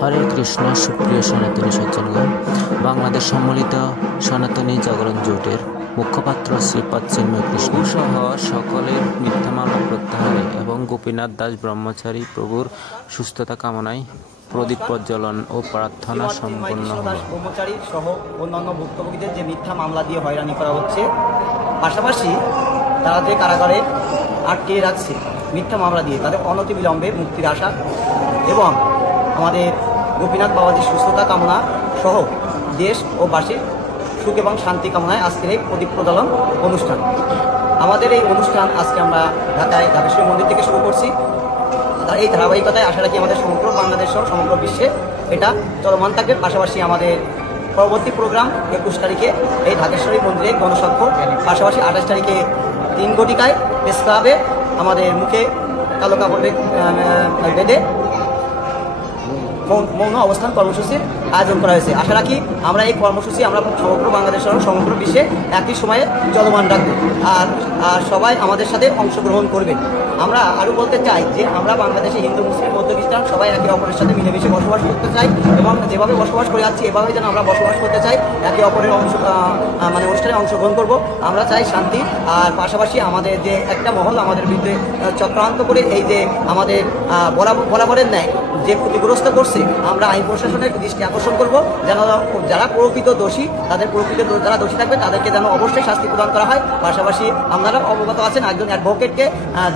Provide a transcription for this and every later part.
হরে কৃষ্ণ। সুপ্রিয় সনাতনী সজ্জনগণ, বাংলাদেশ সম্মিলিত সনাতনী জাগরণ জোটের মুখপাত্র শ্রীপাদ চিন্ময় কৃষ্ণ সহ সকলের মিথ্যা মামলা প্রত্যাহারে এবং গোপীনাথ দাস ব্রহ্মচারী প্রভুর সুস্থতা কামনায় প্রদীপ প্রজ্বলন ও প্রার্থনা সম্পন্ন হল। ব্রহ্মচারী সহ অন্যান্য ভুক্তভোগীদের যে মিথ্যা মামলা দিয়ে হয়রানি করা হচ্ছে, পাশাপাশি তারা যে কারাগারে আটকে রাখছে মিথ্যা মামলা দিয়ে, তাদের অনতিবিলম্বে মুক্তির আশা এবং আমাদের গোপীনাথ বাবাজির সুস্থতা কামনা সহ দেশ ও বাসীর সুখ এবং শান্তি কামনায় আজকের এই প্রদীপ প্রজ্বলন অনুষ্ঠান। আমাদের এই অনুষ্ঠান আজকে আমরা ঢাকায় ঢাকেশ্বরী মন্দির থেকে শুরু করছি। এই ধারাবাহিকতায় আশা রাখি আমাদের সমগ্র বাংলাদেশ সহ সমগ্র বিশ্বে এটা চলমান থাকবে। পাশাপাশি আমাদের পরবর্তী প্রোগ্রাম 21 তারিখে এই ঢাকেশ্বরী মন্দিরে গণস্বাক্ষর, পাশাপাশি 28 তারিখে 3 ঘটিকায় প্রেস ক্লাবে আমাদের মুখে কালো কাপড় বেঁধে মৌন অবস্থান কর্মসূচির আয়োজন করা হয়েছে। আশা রাখি আমরা এই কর্মসূচি আমরা সমগ্র বাংলাদেশ সহ সমগ্র বিশ্বে একই সময়ে চলমান রাখবো আর সবাই আমাদের সাথে অংশগ্রহণ করবে। আমরা আরও বলতে চাই যে আমরা বাংলাদেশে হিন্দু মুসলিম বৌদ্ধ খ্রিস্টান সবাই একে অপরের সাথে মিলেমিশে বসবাস করতে চাই এবং যেভাবে বসবাস করে যাচ্ছি এভাবে যেন আমরা বসবাস করতে চাই, একে অপরের অনুষ্ঠানে অংশগ্রহণ করব। আমরা চাই শান্তি, আর পাশাপাশি আমাদের যে একটা মহল আমাদের বিরুদ্ধে চক্রান্ত করে এই যে আমাদের বরাবরের ন্যায় যে ক্ষতিগ্রস্ত করছে, আমরা আইন প্রশাসনের দৃষ্টি আকর্ষণ করব যেন যারা প্রকৃত দোষী যারা দোষী থাকবে তাদেরকে যেন অবশ্যই শাস্তি প্রদান করা হয়। পাশাপাশি আপনারা অবগত আছেন একজন অ্যাডভোকেটকে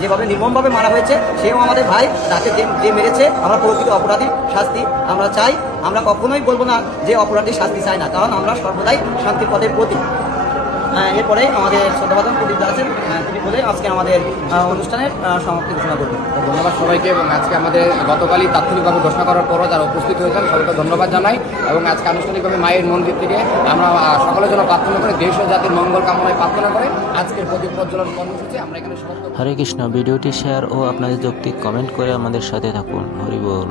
যেভাবে নির্মমভাবে মারা হয়েছে, সেও আমাদের ভাই, তাকে যে মেরেছে আমরা প্রকৃত অপরাধীর শাস্তি আমরা চাই। আমরা কখনোই বলবো না যে অপরাধীর শাস্তি চাই না, কারণ আমরা সর্বদাই শান্তির পথের প্রতীক। এরপরে আমাদের শ্রদ্ধাভাজন প্রদীপ আছেন, তিনি বলে আজকে আমাদের অনুষ্ঠানের সমাপ্তি ঘোষণা করবেন। ধন্যবাদ সবাইকে। এবং আজকে আমাদের গতকালই তাৎক্ষণিকভাবে ঘোষণা করার পরও যারা উপস্থিত হয়েছেন সবাইকে ধন্যবাদ জানাই। এবং আজকে আনুষ্ঠানিকভাবে মায়ের মন্দির থেকে আমরা সকলের জন্য প্রার্থনা করে দেশ ও জাতির মঙ্গল কামনায় প্রার্থনা করে আজকের প্রদীপ প্রজ্বলন কর্মসূচি আমরা এখানে সমাপ্ত। হরে কৃষ্ণ। ভিডিওটি শেয়ার ও আপনাদের যৌক্তিক কমেন্ট করে আমাদের সাথে থাকুন। হরি বল।